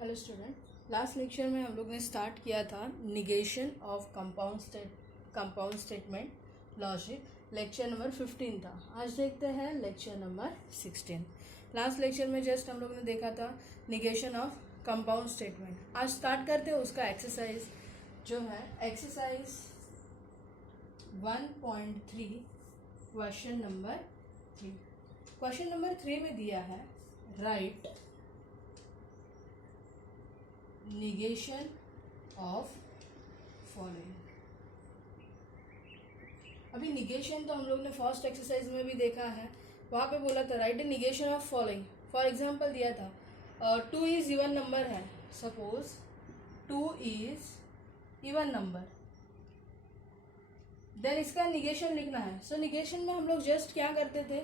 Hello student, last lecture में हम लोग ने स्टार्ट किया था negation of compound statement logic. Lecture number 15 था। आज देखते हैं लेक्चर नंबर 16। लास्ट लेक्चर में जस्ट हम लोग ने देखा था निगेशन ऑफ कंपाउंड स्टेटमेंट। आज स्टार्ट करते हैं उसका एक्सरसाइज, जो है exercise 1.3 question number 3। Question number 3 में दिया है राइट निगेशन ऑफ फॉलोइंग। अभी निगेशन तो हम लोग ने फर्स्ट एक्सरसाइज में भी देखा है। वहाँ पे बोला था write negation of following. For example दिया था 2 इज इवन नंबर है। Suppose 2 is even number, then इसका निगेशन लिखना है। सो निगेशन में हम लोग जस्ट क्या करते थे,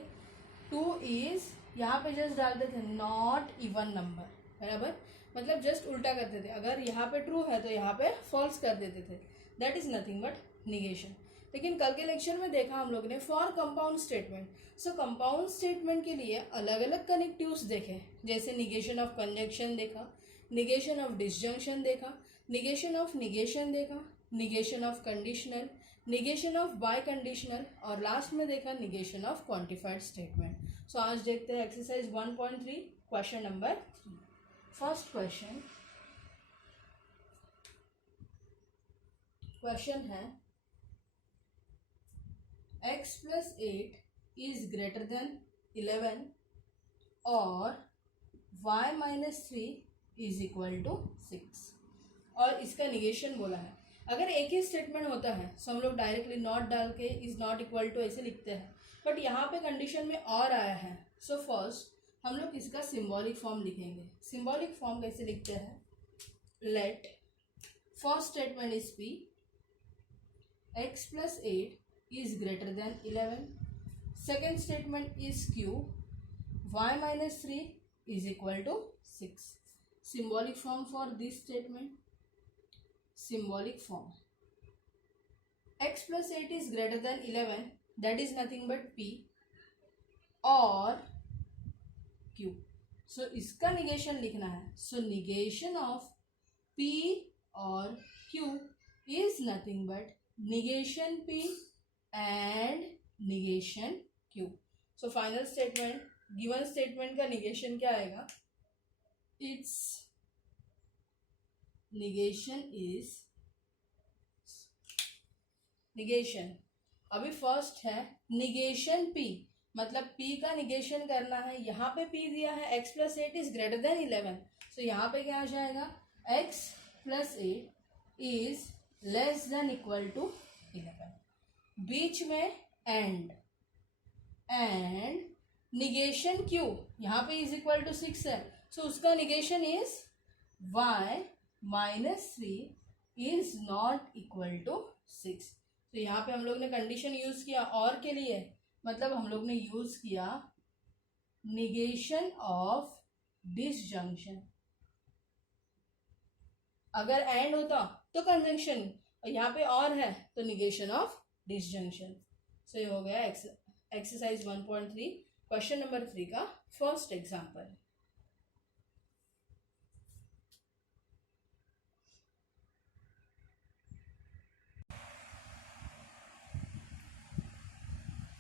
2 इज यहाँ पे जस्ट डालते थे नॉट इवन नंबर, बराबर। मतलब जस्ट उल्टा करते थे। अगर यहाँ पे ट्रू है तो यहाँ पे फॉल्स कर देते थे। That is nothing but negation. लेकिन कल के लेक्चर में देखा हम लोग ने for compound statement. So compound statement के लिए अलग अलग कनेक्टिव्स देखे, जैसे निगेशन ऑफ कंजंक्शन देखा, निगेशन ऑफ डिसजंक्शन देखा, निगेशन ऑफ निगेशन देखा, negation of conditional, negation of bye conditional, और लास्ट में देखा निगेशन ऑफ क्वांटिफाइड स्टेटमेंट। सो आज देखते हैं exercise 1.3 question number 3। First question है x plus 8 is greater than 11 और y minus 3 is equal to 6, और इसका निगेशन बोला है। अगर एक ही स्टेटमेंट होता है तो हम लोग डायरेक्टली नॉट डाल के इज नॉट इक्वल टू ऐसे लिखते हैं, बट यहाँ पे कंडीशन में और आया है। सो फर्स्ट हम लोग इसका सिंबॉलिक फॉर्म लिखेंगे। सिंबॉलिक फॉर्म कैसे लिखते हैं, let first statement is p, x plus 8 is greater than 11, second statement is q, y minus 3 is equal to 6. Symbolic form for this statement, symbolic form, x plus 8 is greater than 11, that is nothing but p और q. सो इसका negation लिखना है। सो negation of p और q is nothing but negation p and negation q. So final statement, given statement का negation क्या आएगा, it's negation is negation. अभी first है निगेशन p, मतलब p का निगेशन करना है। यहाँ पे p दिया है x plus 8 is greater than 11। So यहाँ पे क्या आ जाएगा, x plus 8 is less than equal to 11। बीच में एंड निगेशन q, यहाँ पे इज इक्वल टू 6 है। सो उसका negation is y minus 3 is not equal to 6। तो यहाँ पे हम लोग ने कंडीशन यूज किया और के लिए, मतलब हम लोग ने यूज किया निगेशन ऑफ डिसजंक्शन। अगर एंड होता तो कंजंक्शन, यहाँ पे और है तो निगेशन ऑफ डिसजंक्शन। सो ये हो गया एक्सरसाइज 1.3 क्वेश्चन नंबर 3 का first example.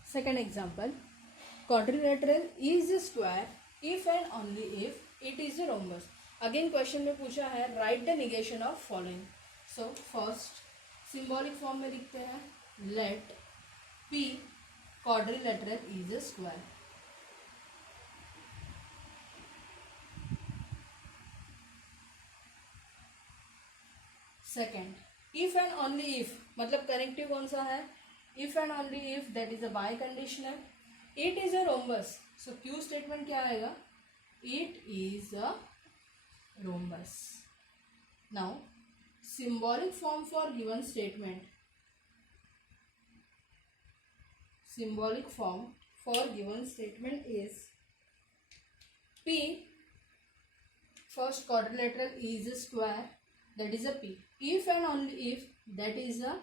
Second example, quadrilateral is a square if and only if it is a rhombus. Again question में पूछा है write the negation of following. So first symbolic form में लिखते हैं let p quadrilateral is a square। Second, if and only if, मतलब connective कौन सा है, if and only if that is a by conditional, it is a rhombus. So Q statement क्या आएगा, it is a rhombus. Now symbolic form for given statement, symbolic form for given statement is p, first quadrilateral is a square, that is a p, if and only if that is a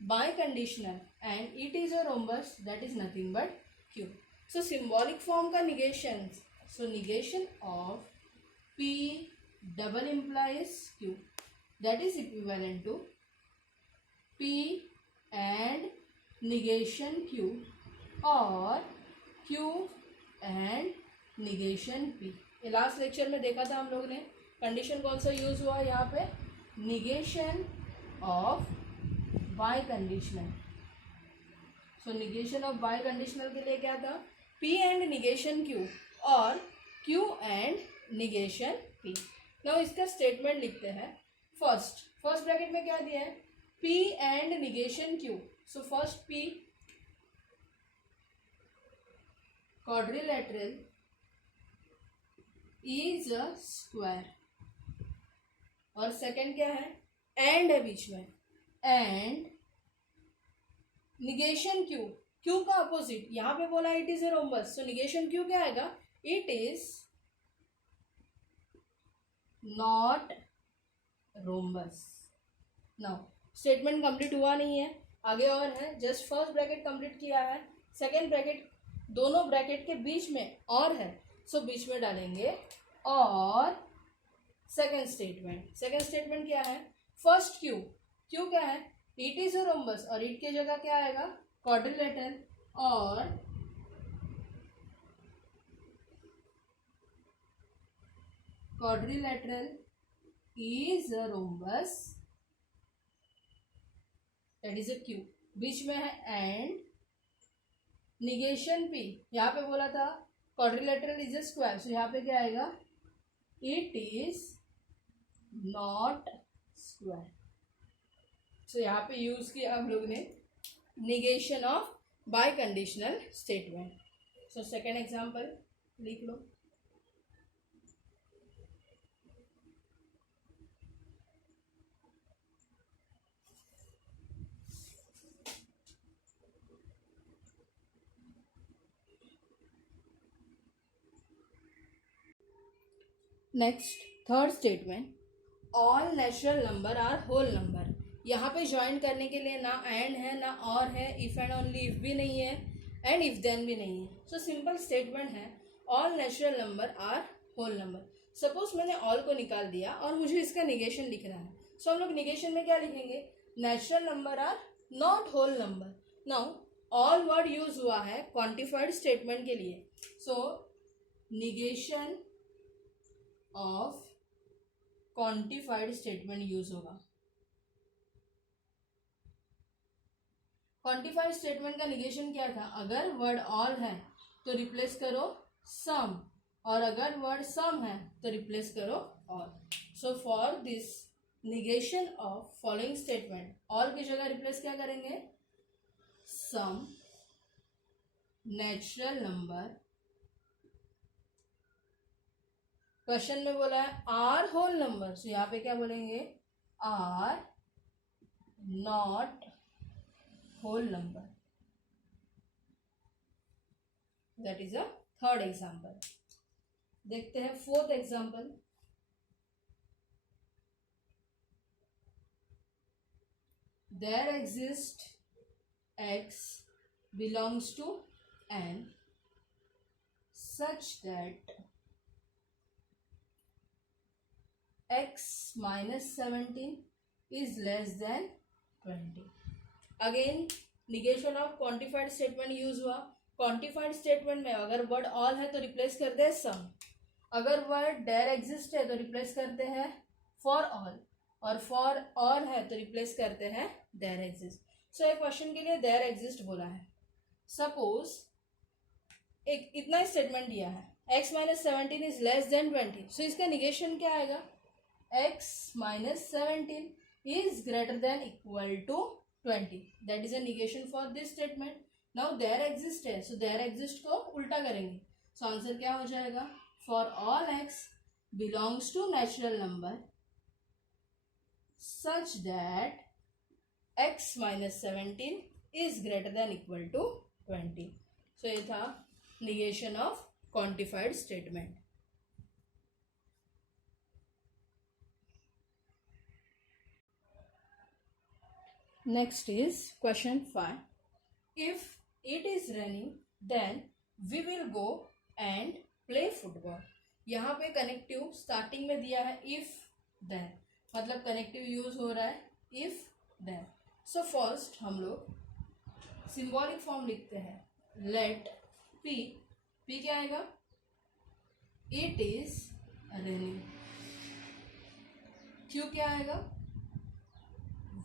biconditional and it is a rhombus, that is nothing but q. So symbolic form का negation, so negation of p double implies Q. That is equivalent to P and negation Q और Q and negation P. ये last lecture में देखा था हम लोग ने. Condition कौन सा यूज हुआ यहाँ पे? Negation of by conditional. So negation of by conditional के लिए क्या था? P एंड निगेशन Q और Q and negation P. Now इसका स्टेटमेंट लिखते हैं. फर्स्ट ब्रैकेट में क्या दिया है? P and negation Q. So first P quadrilateral is a square और सेकंड क्या है? एंड है बीच में. And negation Q. Q का अपोजिट यहाँ पे बोला it is a rhombus. So negation Q क्या आएगा? It is not rhombus. Now statement complete हुआ नहीं है, आगे और है. जस्ट फर्स्ट ब्रैकेट कंप्लीट किया है. सेकेंड ब्रैकेट दोनों ब्रैकेट के बीच में और है. सो बीच में डालेंगे और सेकेंड स्टेटमेंट क्या है? फर्स्ट Q क्या है? इट इज अ रोम्बस और इट की जगह क्या आएगा? क्वाड्रिलेटरल. और quadrilateral is a rhombus that is a Q. बीच में है एंड निगेशन P. यहाँ पे बोला था quadrilateral is a square. So यहाँ पे क्या आएगा? It is not square. So यहाँ पे यूज किया हम लोग ने negation of biconditional statement. So second example लिख लो. Next third statement, all natural number are whole number. यहाँ पे ज्वाइन करने के लिए ना एंड है ना और है, इफ एंड ओनली इफ भी नहीं है एंड इफ देन भी नहीं है. सो सिंपल स्टेटमेंट है all natural number are whole number. Suppose मैंने ऑल को निकाल दिया और मुझे इसका निगेशन लिखना है. सो हम लोग निगेशन में क्या लिखेंगे? Natural number are not whole number. Now all word use हुआ है क्वांटिफाइड स्टेटमेंट के लिए. So negation of quantified statement use होगा. क्वांटिफाइड स्टेटमेंट का निगेशन क्या था? अगर वर्ड ऑल है तो रिप्लेस करो सम और अगर वर्ड सम है तो रिप्लेस करो all. So for this negation of following statement all की जगह रिप्लेस क्या करेंगे? Some natural number. क्वेश्चन में बोला है आर होल नंबर. सो यहाँ पे क्या बोलेंगे? Are not whole number. That is a third example. देखते हैं fourth example. There exist x belongs to n such that x minus 17 is less than 20. Again negation of quantified statement use हुआ. Quantified statement में अगर word all है तो replace करते हैं सम. अगर वर्ड देयर एग्जिस्ट है तो रिप्लेस करते हैं फॉर ऑल और फॉर ऑल है तो रिप्लेस करते हैं देयर एग्जिस्ट. सो एक क्वेश्चन के लिए देयर एग्जिस्ट बोला है. सपोज एक इतना स्टेटमेंट दिया है x minus 17 is less than 20. So इसका निगेशन क्या आएगा? x minus 17 is greater than equal to 20. That is a negation for this statement. Now there exist है सो देयर एग्जिस्ट को उल्टा करेंगे. सो आंसर क्या हो जाएगा? For all x belongs to natural number such that x minus 17 is greater than equal to 20. So ये था negation of quantified statement. Next is question 5. If it is raining, then we will go and play football. यहाँ पे connective starting में दिया है if then, मतलब connective use हो रहा है इफ देन। सो फर्स्ट हम लोग सिंबॉलिक फॉर्म लिखते हैं, लेट पी, पी क्या आएगा, इट इज रेनिंग। क्यू क्या आएगा,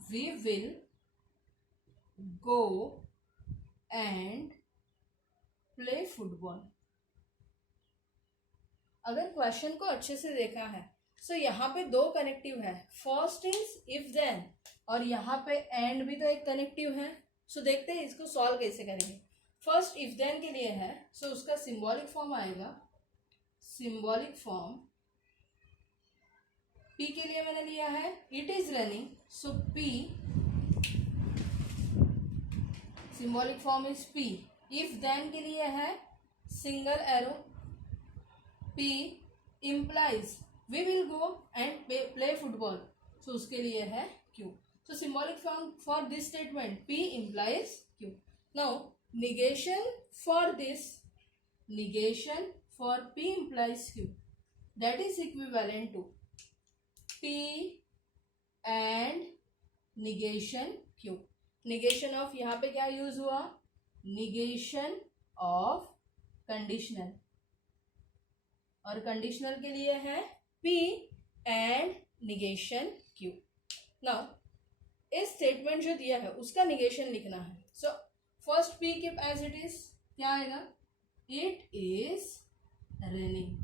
we will go and play football. अगर क्वेश्चन को अच्छे से देखा है सो यहाँ पे दो कनेक्टिव है, फर्स्ट इज इफ देन और यहाँ पे एंड भी तो एक कनेक्टिव है। सो देखते हैं इसको सॉल्व कैसे करेंगे। फर्स्ट इफ देन के लिए है सो उसका सिंबॉलिक फॉर्म आएगा, सिंबॉलिक फॉर्म पी के लिए मैंने लिया है it is running, so P symbolic form is P. If then के लिए है single arrow, P implies we will go and play football, so उसके लिए है Q. So symbolic form for this statement P implies Q. Now negation for this, negation for p implies q, that is equivalent to p and negation q। negation of यहाँ पे क्या use हुआ, negation of conditional, और conditional के लिए है p and negation q। Now इस statement जो दिया है उसका निगेशन लिखना है। So first P keep as it is, क्या आएगा, इट इज रेनिंग।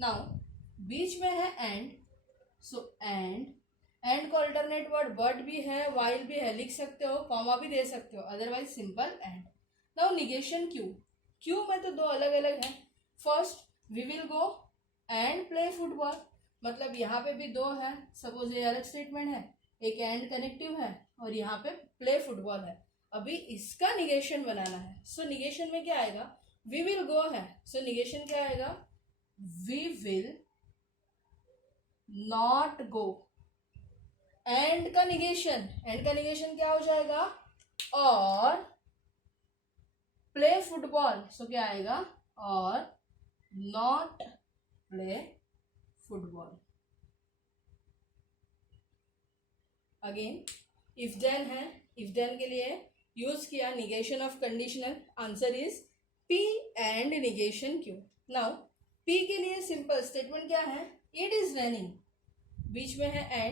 नाउ बीच में है एंड, सो एंड को अल्टरनेट वर्ड बट भी है, वाइल भी है, लिख सकते हो, कॉमा भी दे सकते हो, otherwise simple and. Now negation Q, Q में तो दो अलग अलग है। First we will go and play football, मतलब यहाँ पे भी दो है, सपोज ये अलग स्टेटमेंट है, एक एंड कनेक्टिव है और यहाँ पे प्ले फुटबॉल है। अभी इसका निगेशन बनाना है। सो निगेशन में क्या आएगा, वी विल गो है, सो निगेशन क्या आएगा, we will not go. And का निगेशन, एंड का निगेशन क्या हो जाएगा, और प्ले फुटबॉल, सो क्या आएगा, or not play football. Again if then है, इफ देन के लिए यूज किया negation of conditional, answer is P and negation Q. Now P के लिए सिंपल स्टेटमेंट क्या है, इट इज रनिंग, बीच में है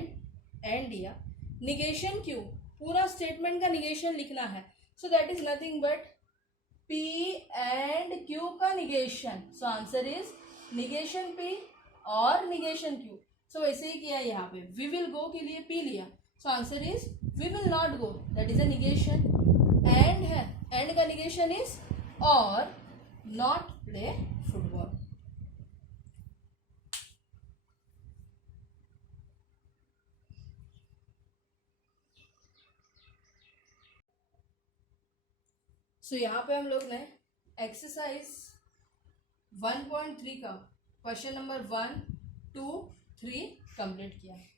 एंड दिया, निगेशन क्यू, पूरा स्टेटमेंट का निगेशन लिखना है। So that is nothing but P and Q का negation. So answer is negation P और निगेशन क्यू। सो वैसे ही किया यहाँ पे, वी विल गो के लिए पी लिया, so answer is we will not go, that is a negation. And है, एंड का negation is or not play football. So यहाँ पे हम लोग ने एक्सरसाइज 1.3 का क्वेश्चन नंबर 1, 2, 3 कंप्लीट किया है।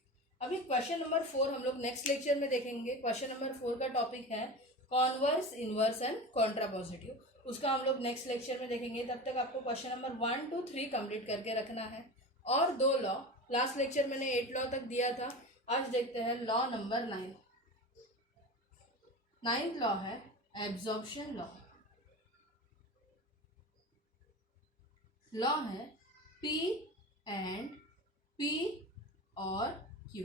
अभी क्वेश्चन नंबर 4 हम लोग नेक्स्ट लेक्चर में देखेंगे। क्वेश्चन नंबर 4 का टॉपिक है कॉन्वर्स, इनवर्स एंड कॉन्ट्रापोजिटिव, उसका हम लोग नेक्स्ट लेक्चर में देखेंगे। तब तक आपको क्वेश्चन नंबर 1, 2, 3 कंप्लीट करके रखना है। और 2 लॉ, लास्ट लेक्चर मैंने 8 लॉ तक दिया था, आज देखते हैं लॉ नंबर 9। 9th लॉ है एब्जॉर्प्शन लॉ। लॉ है P एंड P और Q।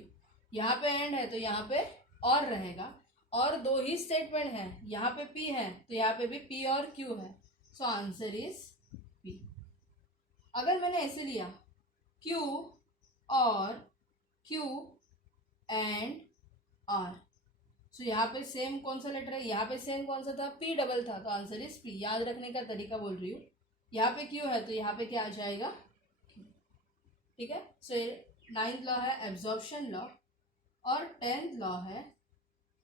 यहाँ पे एंड है तो यहाँ पे और रहेगा, और दो ही स्टेटमेंट है, यहाँ पे P है तो यहाँ पे भी P और Q है। सो आंसर इज P। अगर मैंने ऐसे लिया Q और Q एंड R, सो यहाँ पे सेम कौन सा लेटर है, यहाँ पे सेम कौन सा था, P डबल था, तो आंसर इज P। याद रखने का तरीका बोल रही हूँ, यहाँ पे Q है तो यहाँ पे क्या आ जाएगा, ठीक है। सो 9th लॉ है एब्जॉर्प्शन लॉ और 10th लॉ है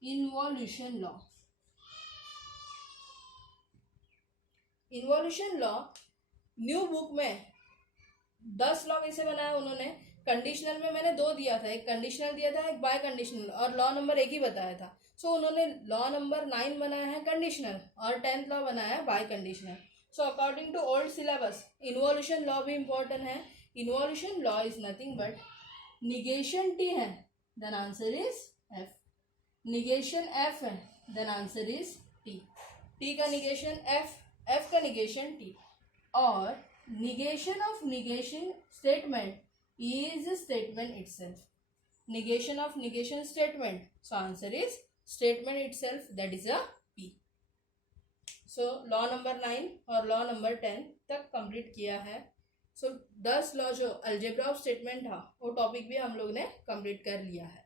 involution law. Involution law new book में 10 लॉ कैसे बनाया उन्होंने, कंडीशनल में मैंने 2 दिया था, एक कंडीशनल दिया था, एक बाय कंडीशनल, और लॉ नंबर 1 ही बताया था। सो उन्होंने लॉ नंबर 9 बनाया है कंडीशनल और 10th लॉ बनाया है biconditional. So according to old syllabus involution law भी इम्पोर्टेंट है. Involution law is nothing but negation T है then answer is F. Negation F है then answer is T. T का negation F, F का negation T. और negation of negation statement is statement itself. Negation of negation statement, so answer is statement itself, that is a P. So law number 9 और law number 10 तक complete किया है. So 10 law जो algebra of statement था वो topic भी हम लोग ने कंप्लीट कर लिया है.